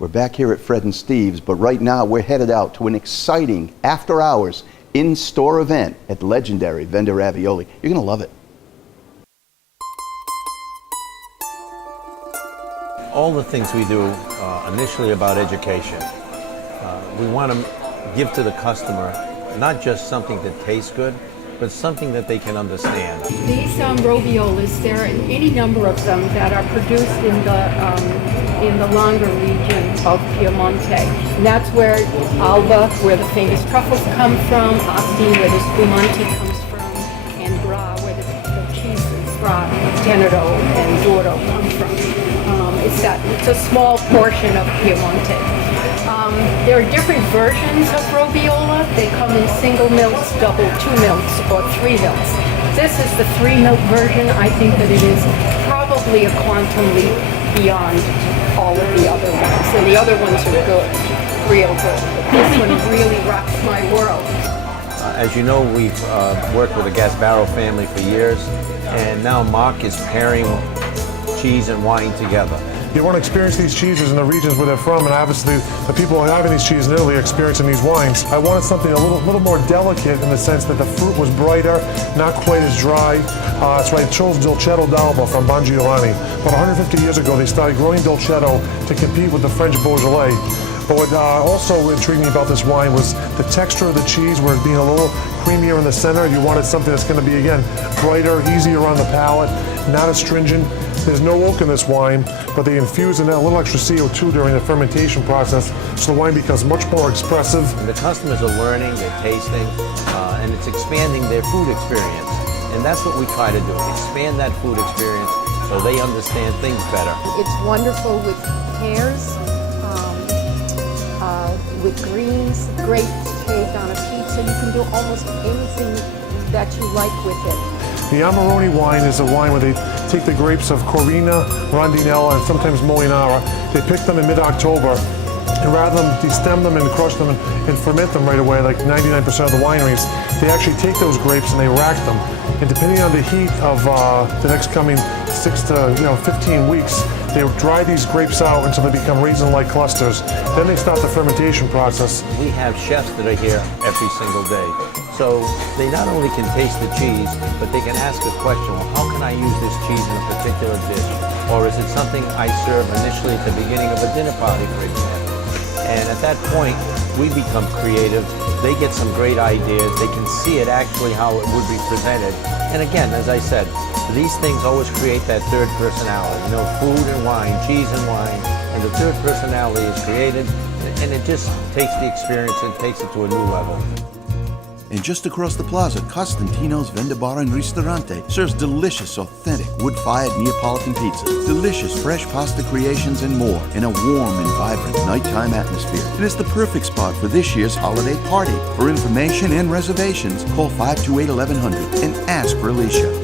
We're back here at Fred and Steve's, but right now we're headed out to an exciting after-hours in-store event at legendary Venda Ravioli. You're going to love it. All the things we do initially about education, we want to give to the customer not just something that tastes good, but something that they can understand. These raviolis, there are any number of them that are produced in the longer region of Piemonte. And that's where Alba, where the famous truffles come from, Asti, where the spumante comes from, and Bra, where the cheeses, Bra, Tenedo, and Douro come from. It's a small portion of Piemonte. There are different versions of roviola. They come in single milks, double, 2 milks, or 3 milks. This is the 3 milk version. I think that it is probably a quantum leap beyond all of the other ones. And the other ones are good, real good. But this one really rocks my world. As you know, we've worked with the Gasbarro family for years, and now Mark is pairing cheese and wine together. You want to experience these cheeses in the regions where they're from, and obviously the people who are having these cheeses in Italy are experiencing these wines. I wanted something a little more delicate in the sense that the fruit was brighter, not quite as dry. So I chose Dolcetto d'Alba from Bongiovanni. About 150 years ago, they started growing Dolcetto to compete with the French Beaujolais. But what also intrigued me about this wine was the texture of the cheese, where it being a little creamier in the center. You wanted something that's going to be, again, brighter, easier on the palate, not astringent. There's no oak in this wine, but they infuse in a little extra CO2 during the fermentation process, so the wine becomes much more expressive. And the customers are learning, they're tasting, and it's expanding their food experience. And that's what we try to do, expand that food experience so they understand things better. It's wonderful with pears, with greens, great to take on a pizza. You can do almost anything that you like with it. The Amarone wine is a wine where they take the grapes of Corina, Rondinella, and sometimes Molinara. They pick them in mid-October, and rather than destem them and crush them and ferment them right away, like 99% of the wineries, they actually take those grapes and they rack them. And depending on the heat of the next coming 6 to 15 weeks, they dry these grapes out until they become raisin-like clusters. Then they start the fermentation process. We have chefs that are here every single day. So they not only can taste the cheese, but they can ask a question, well, how can I use this cheese in a particular dish? Or is it something I serve initially at the beginning of a dinner party, for example? And at that point, we become creative. They get some great ideas. They can see it actually how it would be presented. And again, as I said, these things always create that third personality. You know, food and wine, cheese and wine, and the third personality is created, and it just takes the experience and takes it to a new level. And just across the plaza, Costantino's Venda Bar and Ristorante serves delicious, authentic, wood-fired Neapolitan pizzas, delicious fresh pasta creations, and more in a warm and vibrant nighttime atmosphere. It is the perfect spot for this year's holiday party. For information and reservations, call 528-1100 and ask for Alicia.